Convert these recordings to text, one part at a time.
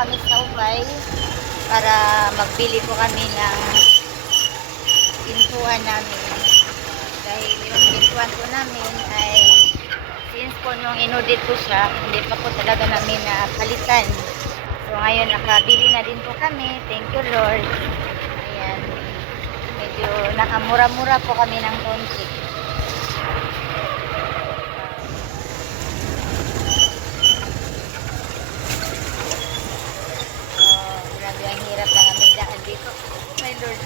kami sa Ubay para magbili po kami ng pintuan namin. Dahil yung pintuan po namin ay since po nung inudit po siya, hindi pa po talaga namin napalitan. So ngayon nakabili na din po kami. Thank you Lord. Ayan. Medyo nakamura-mura po kami ng konti. Grabe ang hirap ng aming daan dito. My Lord.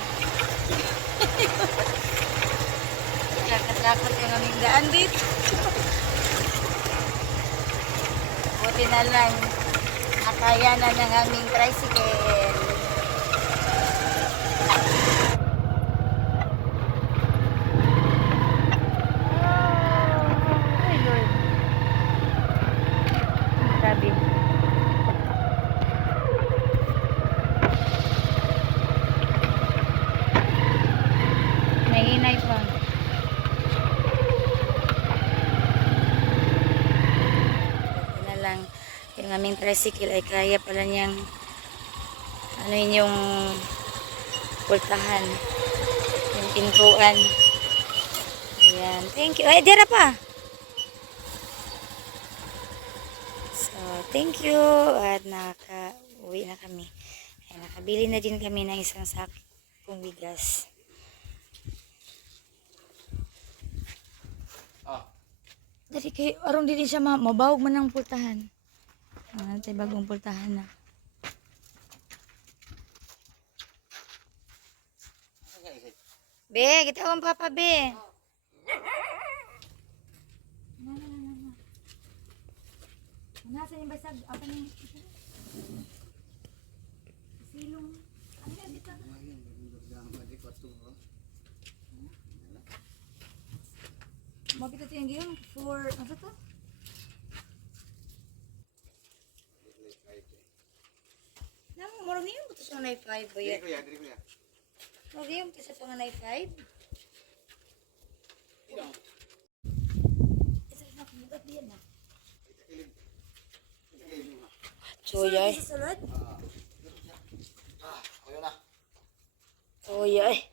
Nakatakot yung aming daan dito. Buti na lang nakaya na ng aming tricycle. My Lord. Grabe. Nainay pa. Buti na lang yung aming tricycle ay kaya pala niyang ano yun yung pultahan yung pintuan. Ayan, thank you. Ay, dira pa. So, thank you. At nakaka-uwi na kami. Ay, nakabili na din kami ng isang sakong bigas. Dari kay aron din siya mabawog man ang pultahan. Tay bagong pultahan na. Be, kita ang papa be. Nasa yung basag apa ni silong. Ano dito? Mau kita tinggal giyon for apa to? Nang moro niyo buto sa nay 5 ba yan? Diri ko ya. Moro niyo buto sa panganay 5? Isa na kubugat diyan na. Choyay. Ayo na. Choyay.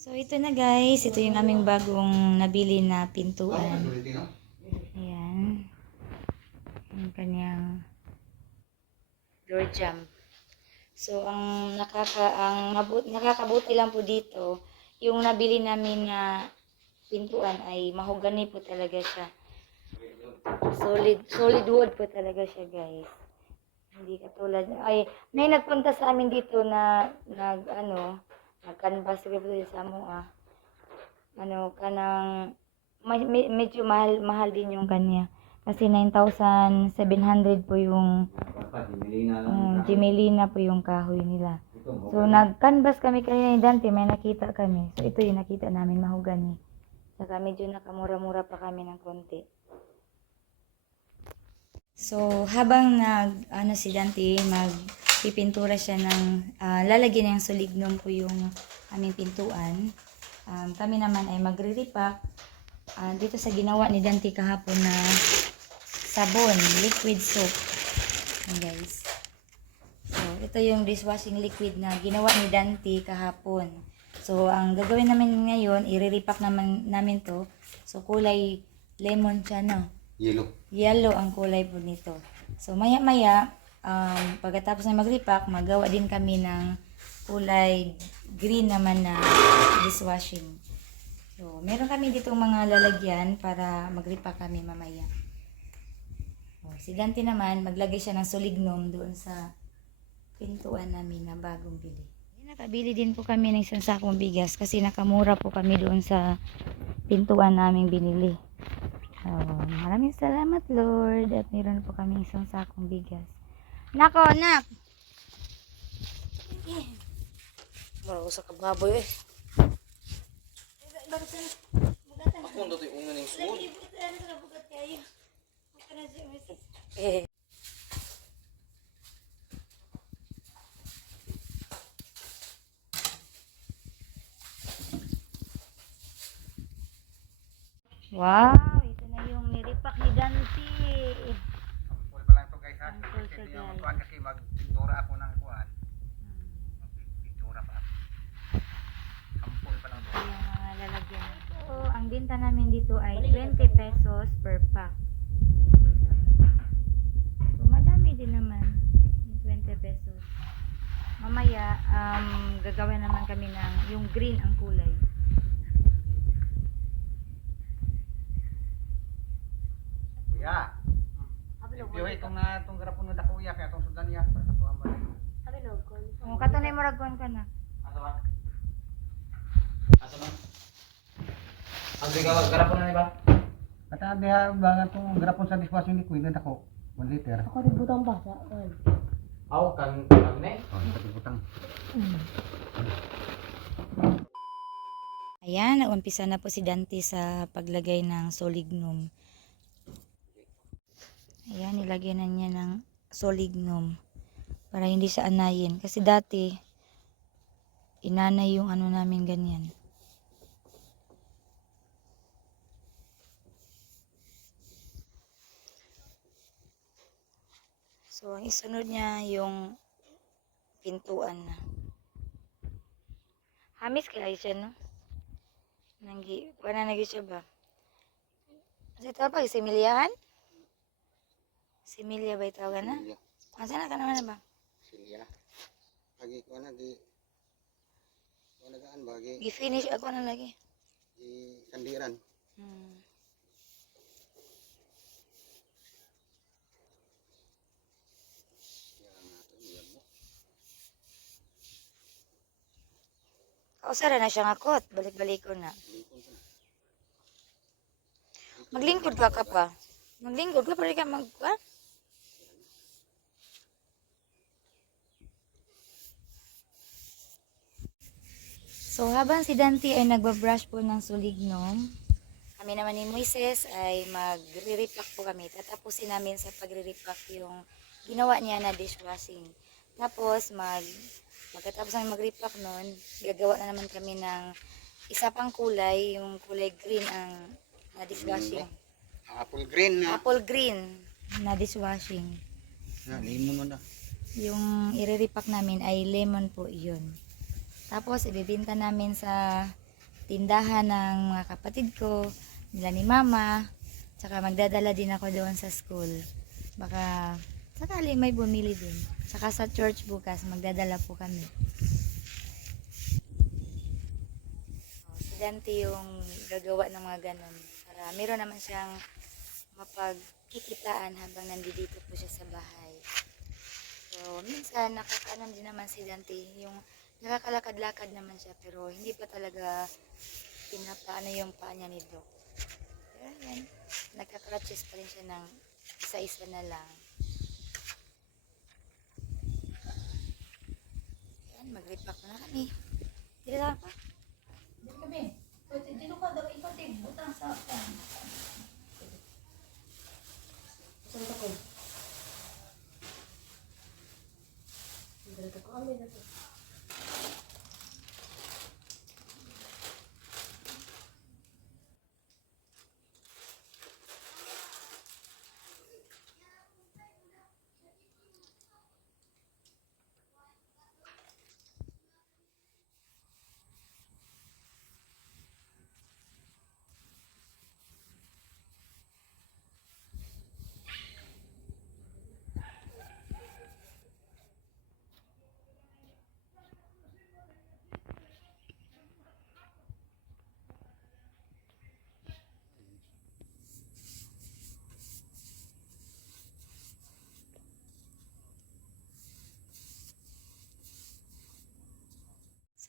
So ito na guys, ito yung aming bagong nabili na pintuan. Ayan. Yung kanyang door jamb. So ang nakakabuti lang po dito, yung nabili namin na pintuan ay mahogany po talaga siya. Solid wood po talaga siya guys. Hindi katulad ay may nagpunta sa amin dito na nag-canvas ko sa mo kanang medyo mahal din yung kanya kasi 9,700 po yung Gemelina po yung kahoy nila. So nag-canvas kami kanina ni Dante, may nakita kami. So ito yung nakita namin mahogany. Saka medyo nakamura-mura pa kami ng konti. So habang si Dante pipintura siya ng lalagyan ng solignom po yung aming pintuan. Kami naman ay magre-repack dito sa ginawa ni Dante kahapon na sabon, liquid soap. Ayan guys. So ito yung dishwashing liquid na ginawa ni Dante kahapon. So ang gagawin namin ngayon, i-repack namin to. So kulay lemon siya, no? Yellow ang kulay po nito. So maya-maya pagkatapos na mag-repack, magawa din kami ng kulay green naman na dishwashing. So, meron kami ditong mga lalagyan para mag-repack kami mamaya. Si Dante naman, maglagay siya ng solignom doon sa pintuan namin na bagong bili. Nakabili din po kami ng isang sakong bigas kasi nakamura po kami doon sa pintuan namin binili. Maraming salamat, Lord. At mayroon po kami isang sakong bigas. Nako, nak! Marang sa kababoy eh. Barusan, Ako ang dato'y unga ng suod. Eh. Wow, ito na yung niripak ni Dante. Sample pa lang to guys ha. Sample Kasi siya, hindi naman guys. kuhan kasi magpintura ako ng kuhan. Magpintura pa ako. Sample pa lang to. Yung mga lalagyan. So, ang binta namin dito ay 20 pesos per pack. Dito. So, madami din naman. Yung 20 pesos. Mamaya, gagawin naman kami ng yung green ang kulay. Kuya. Yung itong na itong garapon na dakuya kaya itong sudan niya para sa tuwa mo. Kung katunay mo ragwan ka na. Asa ba? Asa ba? Ang garapon na ni ba? At diha ba itong garapon sa dishwashing liquid na dako 1 liter. Ako rin butang basa. Aw, kang ne? Oh, pagibutang. Ayan, naumpisa na po si Dante sa paglagay ng solignum. Ayan, nilagyan na niya ng solignum para hindi siya anayin. Kasi dati, inanay yung ano namin ganyan. So, ang isunod niya yung pintuan na. Hamis kaya siya, no? Wala nagi siya ba? Kasi ito pa, similyahan? Similya ba ito ka na? Asa na ka naman na ba? Silya. Lagi ko na di nagaan bagi I-finish ako na lagi. di kandiran. Kausara na siya ngakot. Balik-balik ko na. Maglingkod ka pa. Maglingkod ka pa rin ka ha? So, habang si Dante ay nagbabrush po ng sulignum, kami naman ni Moises ay magre-repack po kami. Tatapusin namin sa pagre-repack yung ginawa niya na dishwashing. Tapos, pagkatapos namin mag-repack nun, gagawa na naman kami ng isa pang kulay, yung kulay green ang na dishwashing. Apple green na. Apple green na dishwashing. Limon mo na. Yung i-repack namin ay lemon po yun. Tapos, ibibinta namin sa tindahan ng mga kapatid ko, nila ni Mama, tsaka magdadala din ako doon sa school. Baka sakali may bumili din. Tsaka sa church bukas, magdadala po kami. Si Dante yung gagawa ng mga ganun. Para meron naman siyang mapagkikitaan habang nandito po siya sa bahay. So, minsan nakakaanon din naman si Dante. Yung nakakalakad-lakad naman siya, pero hindi pa talaga pinapaano yung paa niya ni Doc. Pero yan, nagka-crutches pa rin siya ng isa-isa na lang. Yan, mag-repack na kami. Dito lang pa. Dito kami. Dito ka daw, ikot eh. Butang sa pan. Saan ko? Dito ko kami na to.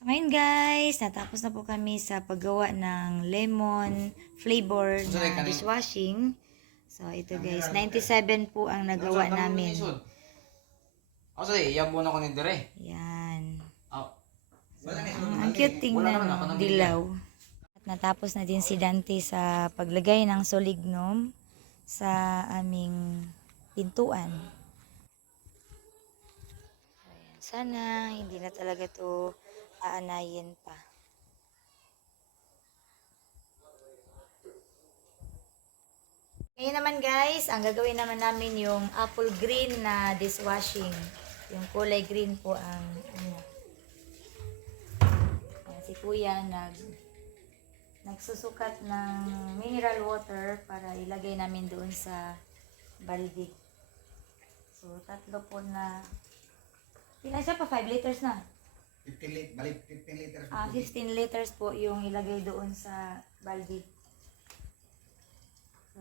So ngayon guys, natapos na po kami sa paggawa ng lemon flavor na dishwashing. So ito guys, 97 po ang nagawa namin. Ako sa iyang muna ko ni Dire. Yan. Oh. Ang cute tingnan, no? Dilaw. At natapos na din si Dante sa paglagay ng solignom sa aming pintuan. Ayan. Sana hindi na talaga to aanayin pa. Ngayon naman guys, ang gagawin naman namin yung apple green na dishwashing. Yung kulay green po ang ano. Ayan, si Kuya nagsusukat ng mineral water para ilagay namin doon sa balde. So, tatlo po na, ilan siya pa? 5 liters na? 15 liters. 15 liters po yung ilagay doon sa balde. So,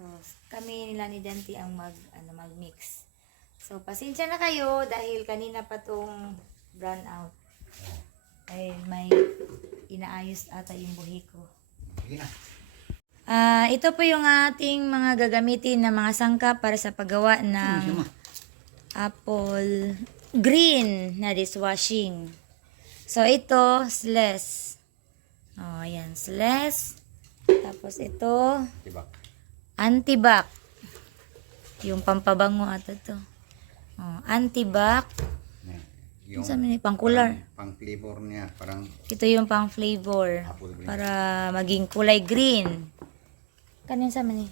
kami nila ni Dante ang mag-mix. So, pasensya na kayo dahil kanina pa tong brown out. Ay, may inaayos ata yung buhi ko. Sige na. Ito po yung ating mga gagamitin na mga sangkap para sa paggawa ng apple green na dishwashing. So, ito, SLES. Oh, ayan, SLES. Tapos ito, Diba? Antibac. Yung pampabango ata to. Oh, Antibac. Yung Sa mga pang-color. pang flavor niya, parang Ito yung pang-flavor. apple green. Para maging kulay green. Kanin sa mani.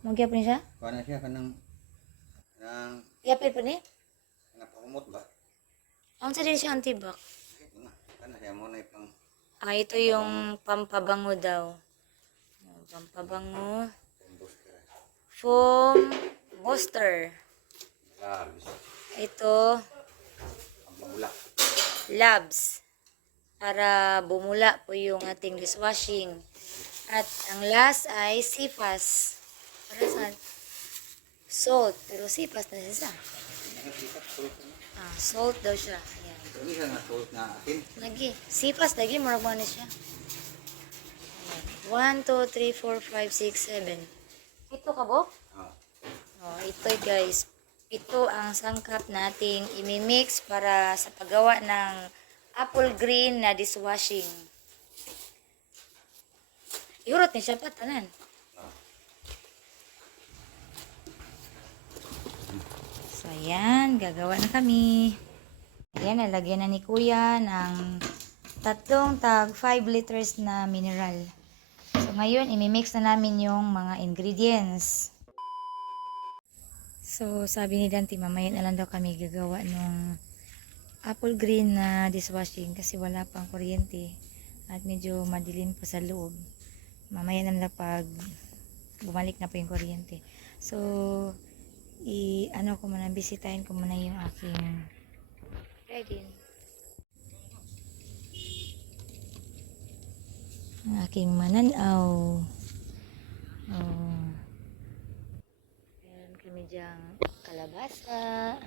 Magyap ni siya? Paano siya kanang Yapil po ni? napahumot ba? Ang sa din siya Antibac. Ito na. Kana siya mo na ipang Ito yung pampabango daw. Pampabango. Foam booster. labs. Ito, Ang mabula. labs. Para bumula po yung ating dishwashing. At ang last ay sipas. Para saan? Salt. Pero sipas na siya. Salt daw siya. Ayan. Ini siya nga salt na atin. Lagi. Sipas lagi. Murag mo na siya. 1, 2, 3, 4, 5, 6, 7. Ito ka, Bo? Ito guys. Ito ang sangkap nating imimix para sa paggawa ng apple green na dishwashing. Iurot ni siya pa, tanan. So, ayan. Gagawa na kami. Ayan, nalagyan na ni Kuya ng tatlong tag 5 liters na mineral. So, ngayon, imimix na namin yung mga ingredients. So, sabi ni Dante, mamaya na lang daw kami gagawa ng apple green na dishwashing kasi wala pang kuryente at medyo madilim pa sa loob. Mamaya na lang pag bumalik na po yung kuryente. So, bisitahin ko muna yung aking garden. Ang aking mananaw. Meron kami dyang kalabasa.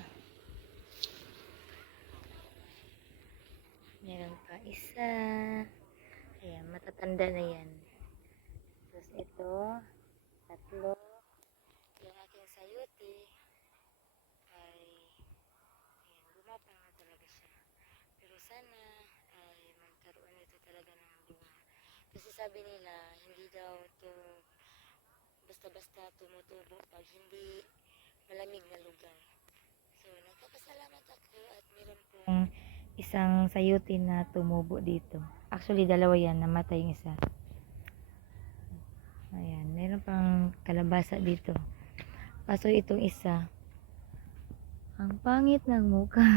Meron pa isa. Ayan, matatanda na yan. Tapos ito, tatlo. Yung aking sayuti ay, ayan, gumapang na talaga siya. Pero sana ay magkaroon ito talaga ng bunga. Kasi sabi nila, hindi daw to basta-basta tumutubo pag hindi malamig na lugar. So, nagpapasalamat ako at meron pong isang sayuti na tumubo dito. Actually, dalawa yan. Namatay yung isa. Ayan. Meron pang kalabasa dito. Kaso itong isa, ang pangit ng mukha.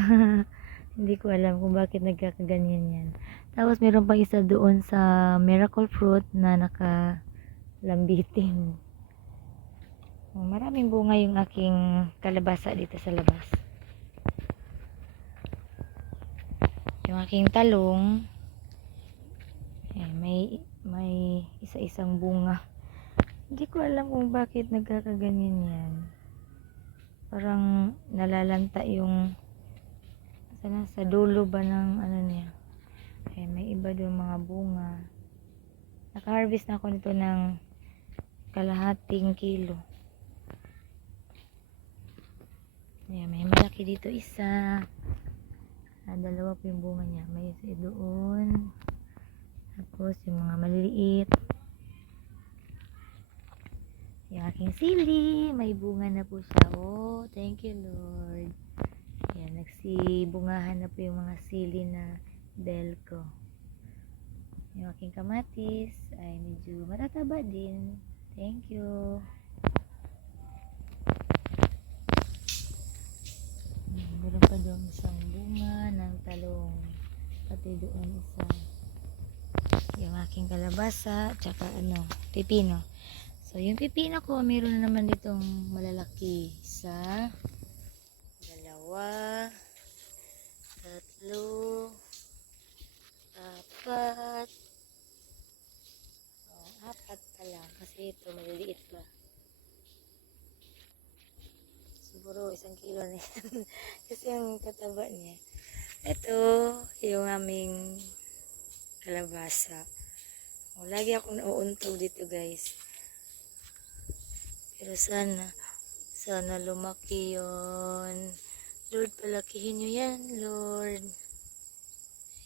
Hindi ko alam kung bakit nagkakaganyan yan. Tapos meron pang isa doon sa miracle fruit na nakalambitin. Maraming bunga yung aking kalabasa dito sa labas. Yung aking talong, may isa-isang bunga. Hindi ko alam kung bakit nagkakaganyan yan. Parang nalalanta yung sa dulo ba ng ano niya. Eh, may iba doon mga bunga. Naka-harvest na ako nito ng kalahating kilo. Ayan, may malaki dito isa. Dalawa po yung bunga niya. May isa doon. Tapos yung mga maliliit. Yung aking sili. May bunga na po siya. Oh, thank you Lord. Ayan, nagsibungahan na po yung mga sili na bell ko. Yung aking kamatis ay medyo matataba din. Thank you. Meron pa doon isang bunga ng talong. Pati doon isa. Yung aking kalabasa, tsaka pipino. So, yung pipino ko, meron na naman ditong malalaki. Isa, dalawa, tatlo, apat. Apat pala. Kasi ito, maliliit pa. Siguro 1 kilo na yan. Kasi yung tataba niya. Ito, yung aming kalabasa. Lagi akong nauuntog dito guys. Pero sana lumaki yun. Lord, palakihin nyo yan, Lord.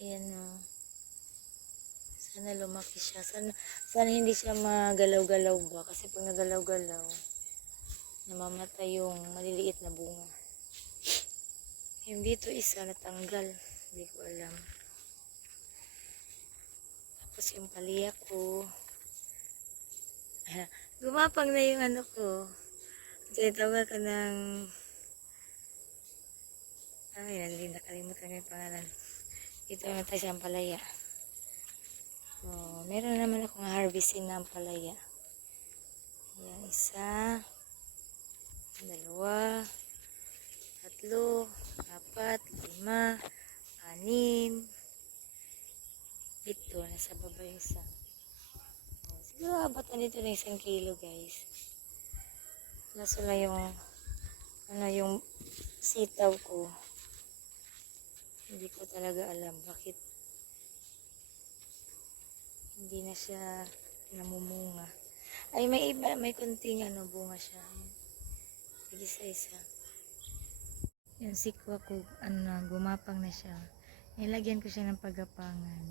Ayan o. Sana lumaki siya. Sana hindi siya magalaw-galaw ba. Kasi pag nagalaw-galaw, namamatay yung maliliit na bunga. Yung dito isa natanggal. Hindi ko alam. Tapos yung palya ko. Gumapang na yung ko. Tinatawag ka ng... hindi nakalimutan ko yung pangalan. Dito naman tayo sa ampalaya. Meron naman akong harvestin na ampalaya. Ayan, isa, dalawa, tatlo, apat, 5, 6. Ito, nasa baba yung isa. Siguro abatan dito ng 1 kilo guys. Kaso lang yung sitaw ko. Hindi ko talaga alam bakit hindi na siya namumunga. Ay, may iba, may kunting bunga siya. Isa-isa. Yung sikwa ko, gumapang na siya. Nilagyan ko siya ng pagapangan.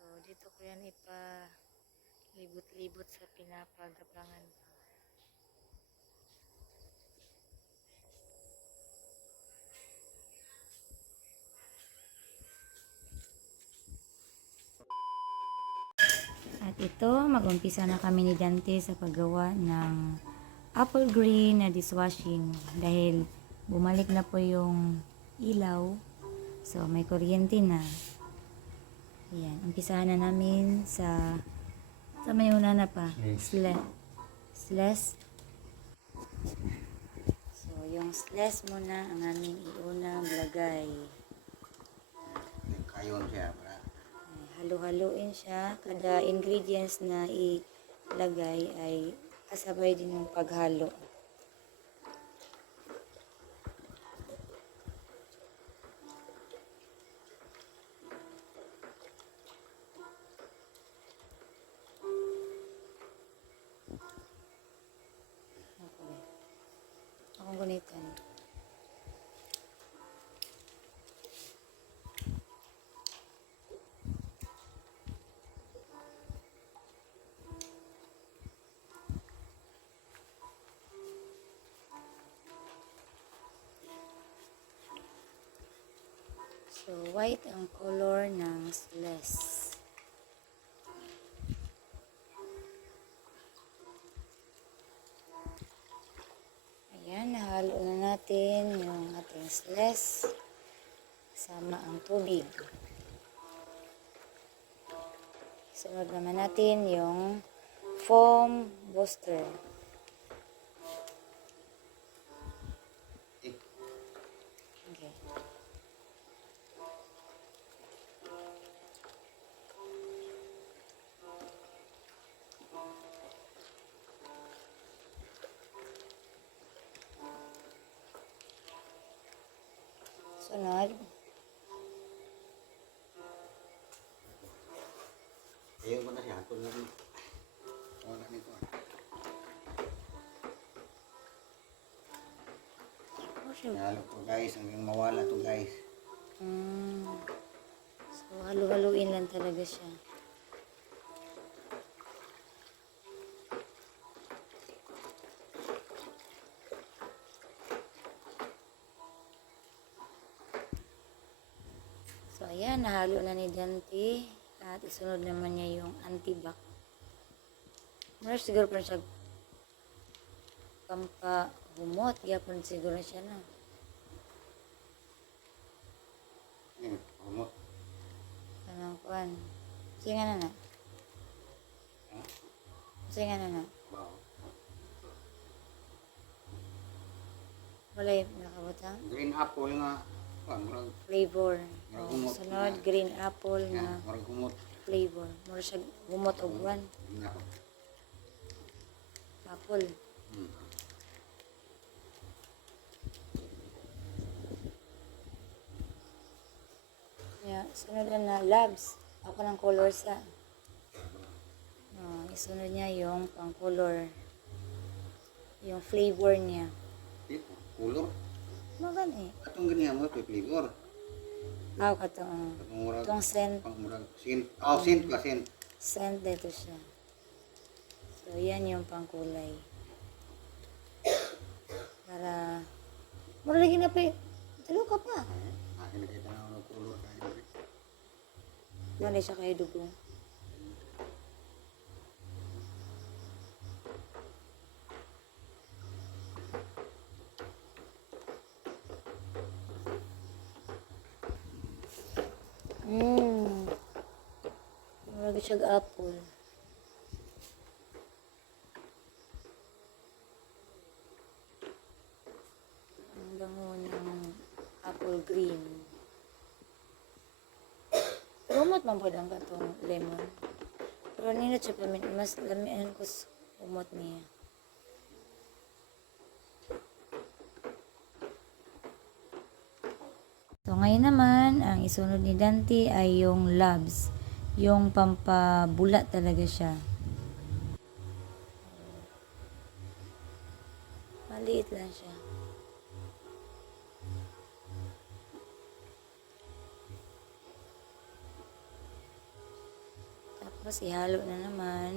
So, dito ko yan libot-libot sa pinapagapangan. At ito, mag-umpisa na kami ni Dante sa paggawa ng apple green na dishwashing dahil bumalik na po yung ilaw. So, may kuryente na. Ayan, umpisahan na namin sa may una na pa. Slash. So, yung slash muna ang aming iunang lagay. Kayon siya para Halo-haloin siya. Kada ingredients na ilagay ay kasabay din yung paghalo. Okay. Akong gunitan. So, white ang color ng slash. Ayan, nahalo na natin yung ating slash sama ang tubig. Sunod naman natin yung foam booster. Okay. Sunod, Halo po guys, hanggang mawala to guys. So, halu-haluin lang talaga siya. So, ayan, nahalo na ni Dante. At isunod naman niya yung antibac. Mara siguro pa siya pampahumot. Yapon siguro siya na. Yan, humot. Anong kuhan? Singa na na. Singa na na. Wow. Wala yung nakabutang. Green apple nga. Murag Flavor. Murag Oh, humot sunod, na. green apple yan, na murag humot. flavor. Mura siya humot o buwan. Yan ako. Apple. Yeah, sunod na labs. Ako ng color sa. Oh, isunod niya yung pang-color. Yung flavor niya. Ito, color. Maganda eh. Atong ganyan mo, ito flavor. Ako katong Atong murag, itong scent. pang murag, scent. Oh, scent ka, scent. Scent dito siya. So, yan yung pangkulay. Para, mura lagi na pa eh. Talo ka pa. Akin nakita na ako ng color. Mali siya kayo dugo. Mura siya apple. Ang bango ng apple green. Pero umot man po lang ka itong lemon. Pero nila siya mas lamian ko sa umot niya. So ngayon naman, ang isunod ni Dante ay yung labs. Yung pampabula talaga siya. Maliit lang siya. Tapos ihalo na naman.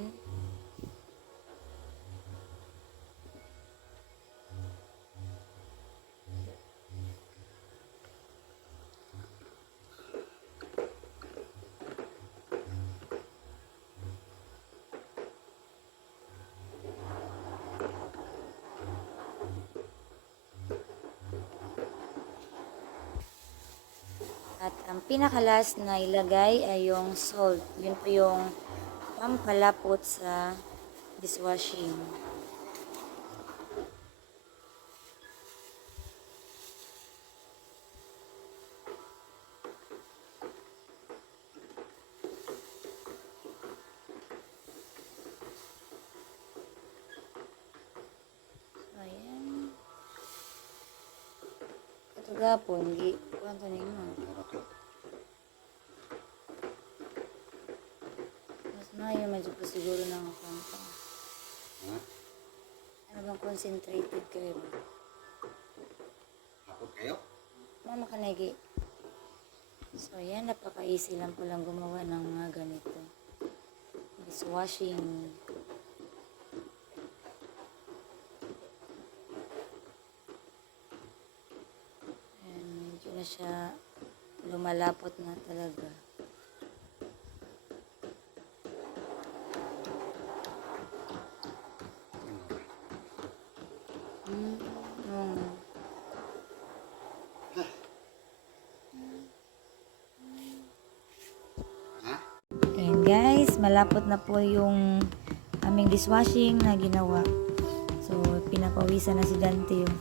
At ang pinakalas na ilagay ay yung salt. Yun po yung pampalapot sa dishwashing. So, ayan. Katugapon, kuwanto na mo. Mas mayo, medyo pa siguro ng kanta. Ha? Ano bang concentrated kayo ba? Takot kayo? Mama ka nagi. So, yan, napaka-easy lang palang gumawa ng mga ganito. Dishwashing. Ayan, medyo na siya lumalapot na talaga. Ha? Ayan guys, malapot na po yung aming dishwashing na ginawa. So, pinapawisan na si Dante yun.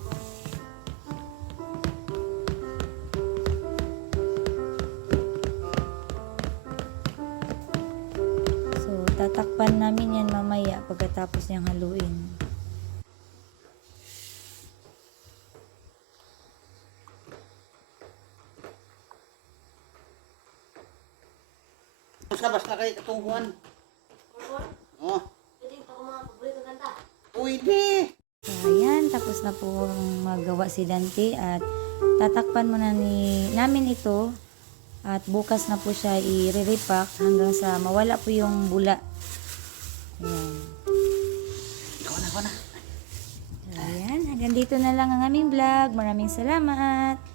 So, tatakpan namin yan mamaya pagkatapos niyang haluin. Basta kayo katungkuhan. Oh, Pwede pa ko mga paborito kanta. pwede. So, ayan, tapos na po magawa si Dante at tatakpan muna namin ito at bukas na po siya i-repack hanggang sa mawala po yung bula. Ayan. Ako na. So, ayan, hanggang dito na lang ang aming vlog. Maraming salamat.